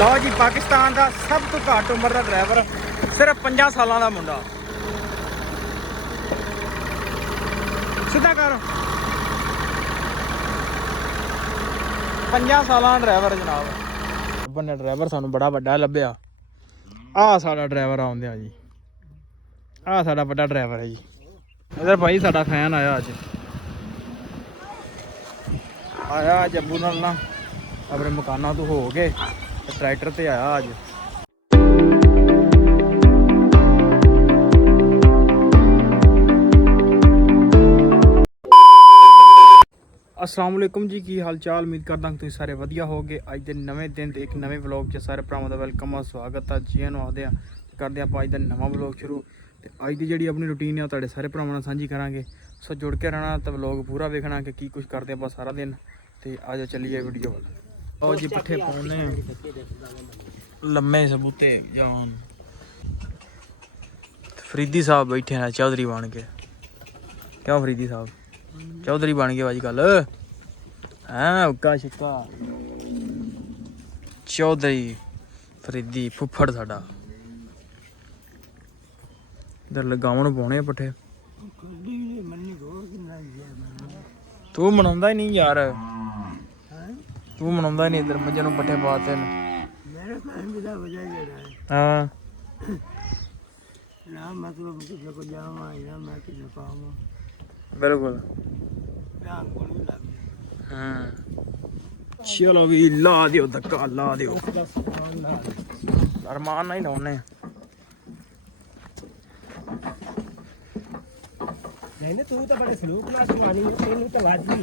ਲਓ ਜੀ, ਪਾਕਿਸਤਾਨ ਦਾ ਸਭ ਤੋਂ ਘੱਟ ਉਮਰ ਦਾ ਡਰਾਈਵਰ ਸਿਰਫ 5 ਸਾਲਾਂ ਦਾ ਮੁੰਡਾ। ਸਿੱਧਾ ਕਰ। 5 ਸਾਲਾਂ ਦਾ ਡਰਾਈਵਰ ਜਨਾਬ। ਬੰਨੇ ਡਰਾਈਵਰ ਸਾਨੂੰ ਬੜਾ ਵੱਡਾ ਲੱਭਿਆ। ਆਹ ਸਾਡਾ ਡਰਾਈਵਰ ਆਉਂਦਿਆ ਜੀ। ਆਹ ਸਾਡਾ ਵੱਡਾ ਡਰਾਈਵਰ ਹੈ ਜੀ। ਇਧਰ ਭਾਈ ਸਾਡਾ ਫੈਨ ਆਇਆ ਅੱਜ। ਆਇਆ ਜੱਬੂ ਨਾਲ ਨਾ। ਆਪਣੇ ਮਕਾਨਾਂ ਤੋਂ ਹੋ ਕੇ। ਤੇ ਟਰੈਕਟਰ ਤੇ ਆਇਆ ਅੱਜ। ਅਸਲਾਮ ਵਾਲੇਕੁਮ ਜੀ, ਕੀ ਹਾਲ ਚਾਲ ਉਮੀਦ ਕਰਦਾ ਕਿ ਤੁਸੀਂ ਸਾਰੇ ਵਧੀਆ ਹੋਵੋਗੇ। ਅੱਜ ਦੇ ਨਵੇਂ ਦਿਨ ਦੇ ਇੱਕ ਨਵੇਂ ਵਲੌਗ 'ਚ ਸਾਰੇ ਭਰਾਵਾਂ ਦਾ ਵੈਲਕਮ ਆ, ਸਵਾਗਤ ਆ। ਜੀਆਂ ਨੂੰ ਆਖਦੇ ਆ ਕਰਦੇ ਆਪਾਂ ਅੱਜ ਦਾ ਨਵਾਂ ਵਲੌਗ ਸ਼ੁਰੂ। ਤੇ ਅੱਜ ਦੀ ਜਿਹੜੀ ਆਪਣੀ ਰੁਟੀਨ ਹੈ ਉਹ ਤੁਹਾਡੇ ਸਾਰੇ ਭਰਾਵਾਂ ਨਾਲ ਸਾਂਝੀ ਕਰਾਂਗੇ। ਸੋ ਜੁੜ ਕੇ ਰਹਿਣਾ ਤਾਂ ਵਲੌਗ ਪੂਰਾ ਵੇਖਣਾ ਕਿ ਕੀ ਕੁਝ ਕਰਦੇ ਆਪਾਂ ਸਾਰਾ ਦਿਨ। ਤੇ ਆਜੋ ਚੱਲੀਏ ਵੀਡੀਓ ਵੱਲ। ਆਓ ਜੀ ਪੱਠੇ ਪਾਉਣੇ ਲੰਮੇ ਸਬੂਤੇ ਜਾਨ। ਫਰੀਦੀ ਸਾਹਿਬ ਬੈਠੇ ਨੇ ਚੌਧਰੀ ਬਣ ਕੇ। ਕਿਉਂ ਫਰੀਦੀ ਸਾਹਿਬ? ਚੌਧਰੀ ਬਣ ਗਏ ਅੱਜ ਕੱਲ ਹਾਂ ਉੱਕਾ ਛਿੱਕਾ। ਚੌਧਰੀ ਫਰੀਦੀ ਫੁੱਫੜ ਸਾਡਾ। ਇਧਰ ਲਗਾਉਣ ਪਾਉਣੇ ਪੱਠੇ। ਤੂੰ ਮਨਾਉਂਦਾ ਹੀ ਨਹੀਂ ਯਾਰ। ਤੂੰ ਮਨਾਉਂਦਾ ਨਹੀਂ ਇਧਰ ਮੱਝਾਂ ਨੂੰ ਪੱਠੇ ਪਾਤੇ ਨੇ ਚਲੋ ਵੀ ਲਾ ਦਿਓ ਧੱਕਾ ਲਾ ਦਿਓ। ਅਰਮਾਨ ਨਹੀਂ ਲਾਉਣੇ ਨਹੀਂ ਤੂੰ ਤਾਂ ਬੜੇ ਸਲੂਕ ਨਾਲ ਸੁਣਾਣੀ ਤੈਨੂੰ ਤਾਂ ਵਾਜਦੀ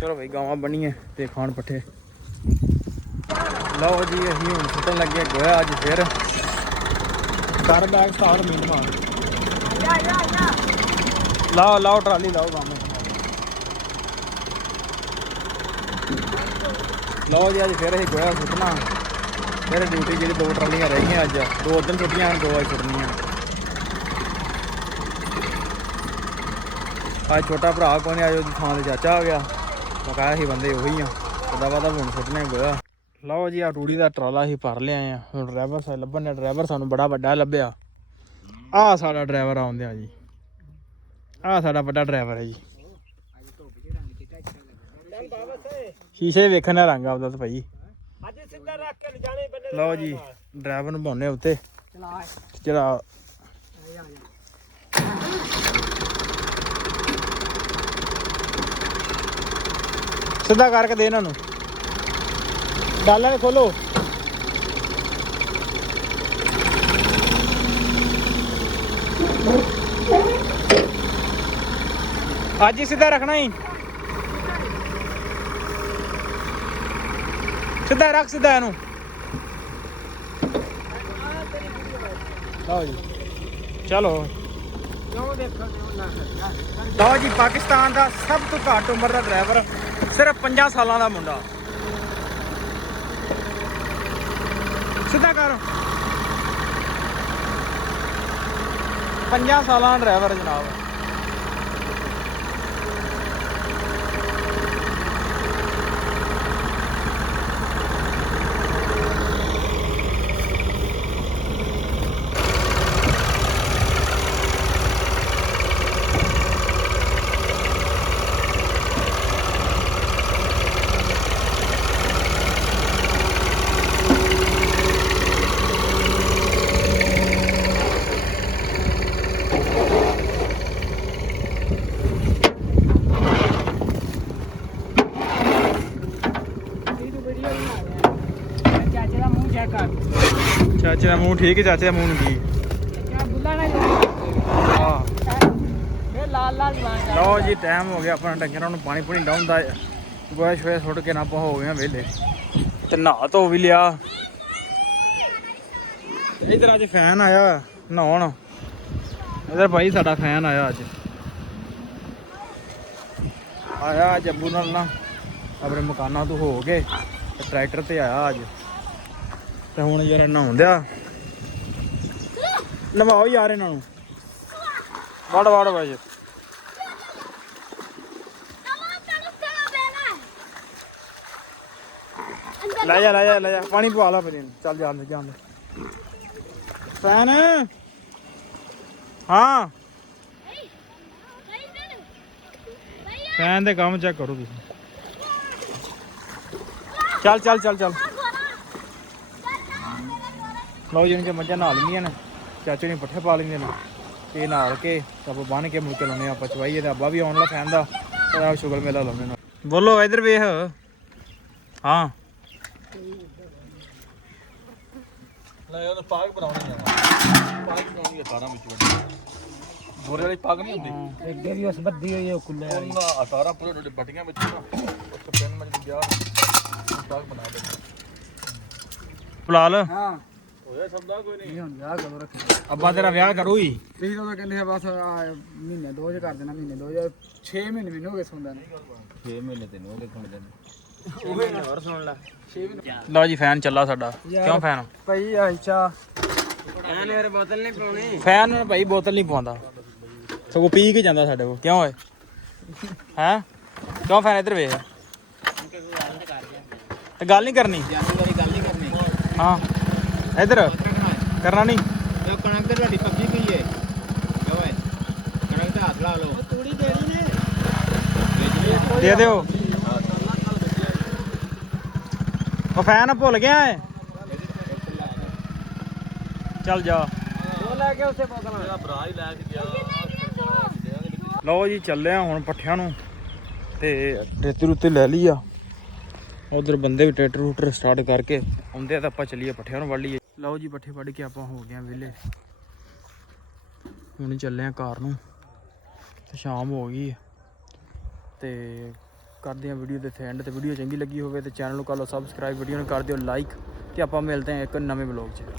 ਚਲੋ ਭਾਈ ਗਾਵਾਂ ਬਣੀਆਂ ਤੇ ਖਾਣ ਪੱਠੇ। ਲਓ ਜੀ, ਅਸੀਂ ਹੁਣ ਸੁੱਟਣ ਲੱਗੇ ਗੋਇਆ ਅੱਜ ਫਿਰ। ਕਰ ਬੈਗ ਸਟਾਰ ਮੀਨ ਮਾਰ ਲਾਓ ਲਾਓ ਟਰਾਲੀ, ਲਾਓ ਗਾਵਾਂ। ਲਓ ਜੀ, ਅੱਜ ਫਿਰ ਅਸੀਂ ਗੋਇਆ ਸੁੱਟਣਾ। ਫਿਰ ਡਿਊਟੀ ਜਿਹੜੀ ਦੋ ਟਰਾਲੀਆਂ ਰਹਿ ਗਈਆਂ ਅੱਜ। ਦੋ ਦਿਨ ਛੁੱਟੀਆਂ ਹਨ ਦੋ ਅੱਜ ਸੁੱਟਣੀਆਂ ਅੱਜ ਛੋਟਾ ਭਰਾ ਕੋਨੇ ਨਹੀਂ ਆਇਓ ਦੀ ਥਾਂ ਤੇ ਚਾਚਾ ਆ ਗਿਆ। ਮਕਾਇਆ ਸੀ ਬੰਦੇ ਉਹੀ ਆ। ਕਦਾ ਵਾਦਾ ਹੁਣ ਸੁੱਟਨੇ ਗੋਇਆ ਲਓ ਜੀ ਆ ਰੂੜੀ ਦਾ ਟਰਾਲਾ ਹੀ ਭਰ ਲਿਆ ਆ। ਹੁਣ ਡਰਾਈਵਰ ਸਾ ਲੱਭਣ ਡਰਾਈਵਰ ਸਾਨੂੰ ਬੜਾ ਵੱਡਾ ਲੱਭਿਆ। ਆ ਸਾਡਾ ਡਰਾਈਵਰ ਆਉਂਦੇ ਆ ਜੀ। ਆ ਸਾਡਾ ਵੱਡਾ ਡਰਾਈਵਰ ਹੈ ਜੀ। ਸ਼ੀਸ਼ੇ ਦਾ ਰੰਗ ਆਪਦਾ ਤਾਂ ਭਾਈ। ਅੱਜ ਸਿੱਧਾ ਰੱਖ ਕੇ ਜਾਣੇ ਬੰਦੇ ਲਓ ਜੀ ਡਰਾਈਵਰ ਨੂੰ ਭਾਉਨੇ ਉੱਤੇ। ਚਲਾ ਚਲਾ। ਸਿੱਧਾ ਕਰਕੇ ਦੇ ਇਹਨਾਂ ਨੂੰ। ਡਾਲਾਂ ਨੇ ਖੋਲੋ। ਅੱਜ ਹੀ ਸਿੱਧਾ ਰੱਖਣਾ ਹੀ। ਸਿੱਧਾ ਰੱਖ ਸਿੱਧਾ ਇਹਨੂੰ। ਲਓ ਜੀ। ਚਲੋ। ਲਓ ਜੀ, ਪਾਕਿਸਤਾਨ ਦਾ ਸਭ ਤੋਂ ਘੱਟ ਉਮਰ ਦਾ ਡਰਾਈਵਰ ਸਿਰਫ 50 ਸਾਲਾਂ ਦਾ ਮੁੰਡਾ। ਸਿੱਧਾ ਕਰ। 50 ਸਾਲਾਂ ਦਾ ਡਰਾਈਵਰ ਜਨਾਬ। ਕਰ ਚਾਚੇ ਦਾ ਮੂੰਹ ਠੀਕ ਹੈ ਚਾਚੇ ਦਾ ਮੂੰਹ ਨਹੀਂ ਠੀਕ। ਕਿਆ ਬੁੱਲਾ ਨਾ ਆਹ। ਇਹ ਲਾਲ ਲਾਲ ਜਵਾਨ ਲਓ ਜੀ ਟਾਈਮ ਹੋ ਗਿਆ ਆਪਣਾ ਡੰਗਰਾਂ ਨੂੰ ਪਾਣੀ ਪੂਣੀ ਡਾਉਣ ਦਾ। ਗੋਇਆ ਸ਼ੋਇਆ ਸੁੱਟ ਕੇ ਨਾ ਆਪਾਂ ਹੋ ਗਏ ਆ ਵਿਹਲੇ। ਤੇ ਨਹਾ ਧੋ ਵੀ ਲਿਆ। ਇਧਰ ਅੱਜ ਫੈਨ ਆਇਆ ਨਹਾਉਣ। ਇਧਰ ਭਾਈ ਸਾਡਾ ਫੈਨ ਆਇਆ ਅੱਜ। ਆਇਆ ਜੱਬੂ ਨਾਲ ਨਾ। ਆਪਣੇ ਮਕਾਨਾਂ ਤੋਂ ਹੋ ਕੇ ਤੇ ਟਰੈਕਟਰ ਤੇ ਆਇਆ ਅੱਜ। ਤੇ ਹੁਣ ਯਾਰ ਨਹਾਉਣ ਦਿਆ। ਨਵਾਓ ਯਾਰ ਇਹਨਾਂ ਨੂੰ। ਵੜ ਵੜ ਬਾਜ ਲੈ ਜਾ ਲੈ ਜਾ ਲੈ ਜਾ। ਪਾਣੀ ਪਵਾ ਲਾ ਫਿਰ ਚੱਲ ਜਾਂਦੇ ਜਾਂਦੇ। ਫੈਨ ਹਾਂ। ਫੈਨ ਦੇ ਕੰਮ ਚੈੱਕ ਕਰੋ ਤੁਸੀਂ। ਚੱਲ ਚੱਲ ਚੱਲ ਚੱਲ। ਲਓ ਜਿਹਨ ਕੇ ਮੱਝਾਂ ਨਹਾ ਲੈਂਦੀਆਂ ਨੇ ਚਾਚੇ ਨੇ ਪੱਠੇ ਪਾ ਲੈਂਦੇ ਨੇ ਇਹ ਨਾਲ ਕੇ ਸਭ ਬੰਨ ਕੇ ਮੁੜ ਕੇ ਲਾਉਣੇ ਆਪਾਂ ਚਵਾਈਏ ਤੇ ਅੱਬਾ ਵੀ ਆਉਣ ਵਾਲਾ ਫੈਨ ਦਾ ਤੇ ਆ ਸ਼ੁਗਲ ਮੇਲਾ ਲਾਉਣੇ ਨਾਲ ਬੋਲੋ ਇਧਰ ਵੇਖ। ਹਾਂ। ਲੈ ਉਹ ਪਾਗ ਬਣਾਉਣੀ ਆ। ਪਾਗ ਬਣਾਉਣੀ ਆ ਤਾਰਾਂ ਵਿੱਚ ਵੱਡੀ। ਗੋਰੇ ਵਾਲੀ ਪਾਗ ਨਹੀਂ ਹੁੰਦੀ? ਅੱਗੇ ਵੀ ਉਸ ਬੱਦੀ ਹੋਈ ਹੈ ਕੁੱਲੇ ਵਾਲੀ। ਉਹਨਾਂ ਤਾਰਾਂ ਪੂਰੇ ਬੱਟੀਆਂ ਵਿੱਚ ਨਾ ਇੱਕ ਪੈਨ ਮਜ ਦੀ ਬਿਆਰ ਪਾਗ ਬਣਾ ਦੇ। ਬੁਲਾ ਲ ਹਾਂ। ਹੋਇਆ ਸਭ ਦਾ ਕੋਈ ਨਹੀਂ। ਨਹੀਂ ਹੁਣ ਵਿਆਹ ਕਦੋਂ ਰੱਖੀ ਅੱਬਾ ਤੇਰਾ ਵਿਆਹ ਕਰੂ ਹੀ ਤੁਸੀਂ ਤਾਂ ਕਹਿੰਦੇ ਆ ਬਸ ਆਹ ਮਹੀਨੇ ਦੋ ਚ ਕਰ ਦੇਣਾ ਮਹੀਨੇ ਦੋ ਜਾਂ 6 ਮਹੀਨੇ ਮੈਨੂੰ ਹੋ ਗਏ ਸੁਣਦਾ ਨੇ। 6 ਮਹੀਨੇ ਤੈਨੂੰ ਉਹਦੇ ਖੁੰਡ ਦੇ ਹੋਰ ਸੁਣ ਲੈ। 6 ਮਹੀਨੇ। ਲਓ ਜੀ ਫੈਨ ਚੱਲਾ ਸਾਡਾ। ਕਿਉਂ ਫੈਨ? ਭਾਈ ਆਇਸ਼ਾ ਐਨ ਮੇਰੇ ਬੋਤਲ ਨਹੀਂ ਪਾਉਣੀ। ਫੈਨ ਭਾਈ ਬੋਤਲ ਨਹੀਂ ਪਵਾਉਂਦਾ। ਸਗੋਂ ਪੀ ਕੇ ਜਾਂਦਾ ਸਾਡੇ ਕੋਲ। ਕਿਉਂ ਓਏ? ਹੈ? ਕਿਉਂ ਫੈਨ ਇੱਧਰ ਵੇਖ। ਤੇ ਗੱਲ ਨਹੀਂ ਕਰਨੀ। ਗੱਲ ਨਹੀਂ ਕਰਨੀ। ਹਾਂ। ਇੱਧਰ ਕਰਨਾ ਨਹੀਂ। ਇਹ ਕਣਕ ਤੇ ਤੁਹਾਡੀ ਪੱਕੀ ਪਈ ਹੈ ਓਏ ਕਣਕ ਤੇ ਹੱਥ ਲਾ ਲਓ। ਉਹ ਤੂੜੀ ਦੇਣੀ ਨੇ। ਦੇ ਦਿਓ। ਉਹ ਫੈਨ ਭੁੱਲ ਗਿਆ ਏ। ਚੱਲ ਜਾ। ਉਹ ਲੈ ਕੇ ਉੱਥੇ ਬੋਤਲਾਂ ਮੇਰਾ ਭਰਾ ਹੀ ਲੈ ਕੇ ਗਿਆ। ਲਓ ਜੀ ਚੱਲੇ ਆ ਹੁਣ ਪੱਠਿਆਂ ਨੂੰ ਤੇ ਰੇਤੀ ਰੁੱਤੀ ਲੈ ਲਈ ਆ। ਉਧਰ ਬੰਦੇ ਵੀ ਟਰੈਕਟਰ ਰੂਟਰ ਸਟਾਰਟ ਕਰਕੇ ਆਉਂਦੇ ਆ ਤਾਂ ਆਪਾਂ ਚੱਲੀਏ ਪੱਠਿਆਂ ਨੂੰ ਵੱਢ ਲਈਏ। ਲਓ ਜੀ, ਪੱਠੇ ਵੱਢ ਕੇ ਆਪਾਂ ਹੋ ਗਏ ਆ ਵਿਹਲੇ। ਹੁਣ ਚੱਲੇ ਆ ਘਰ ਨੂੰ। ਤੇ ਸ਼ਾਮ ਹੋ ਗਈ ਹੈ। ਤੇ ਕਰਦੇ ਆ ਵੀਡੀਓ ਦੇ ਐਂਡ ਤੇ ਵੀਡੀਓ ਚੰਗੀ ਲੱਗੀ ਹੋਵੇ ਤੇ ਚੈਨਲ ਨੂੰ ਕਰ ਲਓ ਸਬਸਕ੍ਰਾਈਬ ਵੀਡੀਓ ਨੂੰ ਕਰ ਦਿਓ ਲਾਈਕ ਤੇ ਆਪਾਂ ਮਿਲਦੇ ਆ ਇੱਕ ਨਵੇਂ ਵਲੌਗ 'ਚ।